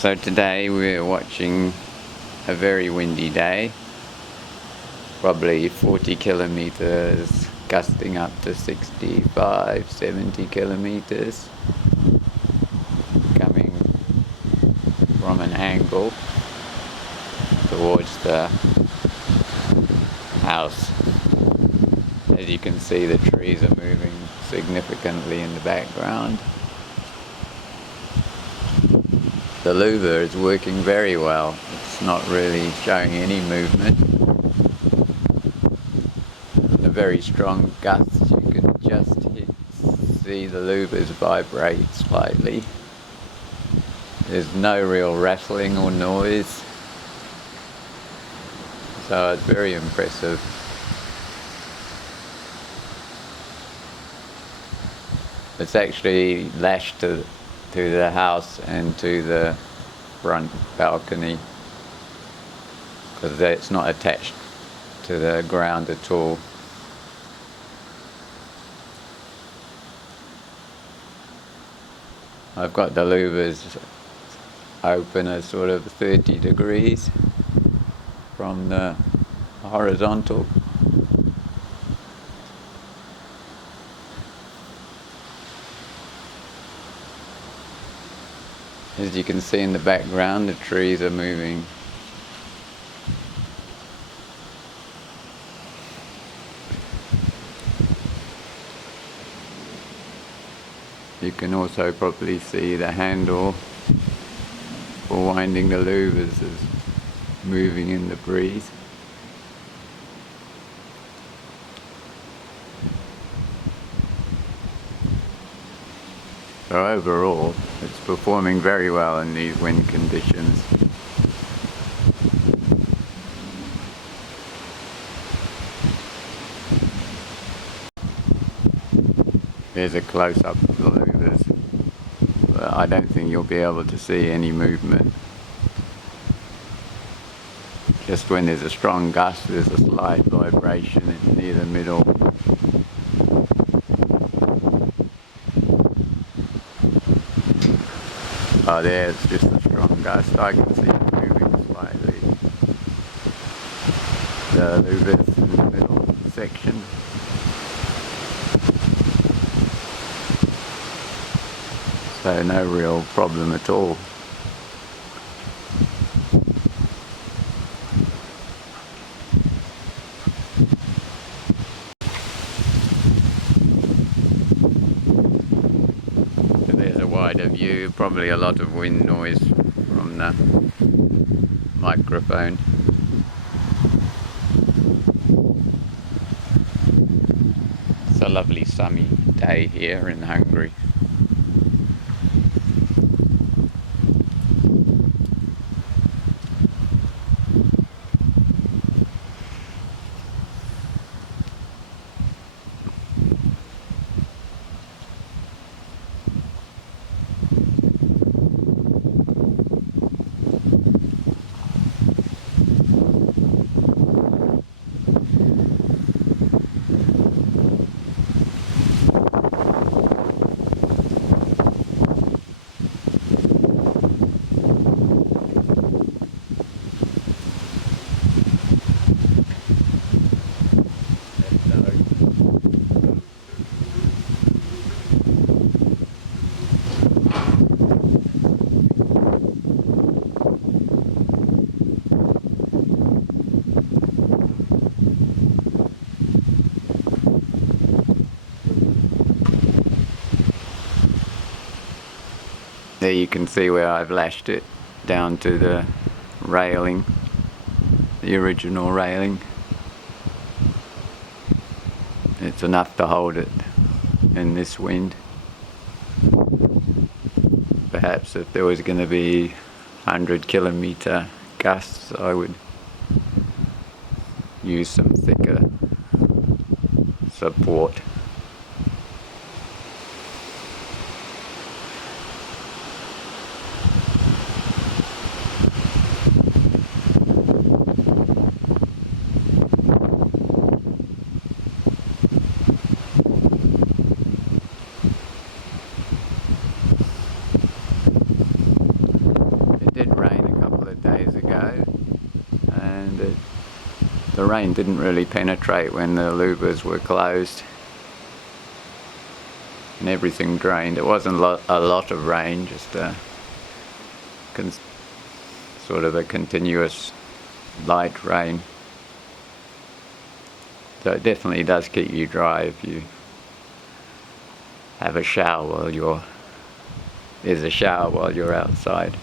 So today we're watching a very windy day, probably 40 kilometers, gusting up to 65, 70 kilometers, coming from an angle towards the house. As you can see, the trees are moving significantly in the background. The louver is working very well. It's not really showing any movement. And a very strong gust, you can just see the louvers vibrate slightly. There's no real rattling or noise. So it's very impressive. It's actually lashed to the house and to the front balcony because it's not attached to the ground at all. I've got the louvers open at sort of 30 degrees from the horizontal. As you can see in the background, the trees are moving. You can also probably see the handle for winding the louvers is moving in the breeze. So overall, it's performing very well in these wind conditions. There's a close-up of the louvers, but I don't think you'll be able to see any movement. Just when there's a strong gust, there's a slight vibration near the middle. Oh, there's just a strong gust. I can see it moving slightly. The louvers in the middle section. So no real problem at all. There's a wider view, probably a lot of wind noise from the microphone. It's a lovely sunny day here in Hungary. There you can see where I've lashed it down to the railing, the original railing. It's enough to hold it in this wind. Perhaps if there was going to be 100-kilometer gusts, I would use some thicker support. the rain didn't really penetrate when the louvers were closed and everything drained. It wasn't a lot of rain, just a sort of a continuous light rain. So it definitely does keep you dry if you have a shower while there's a shower while you're outside.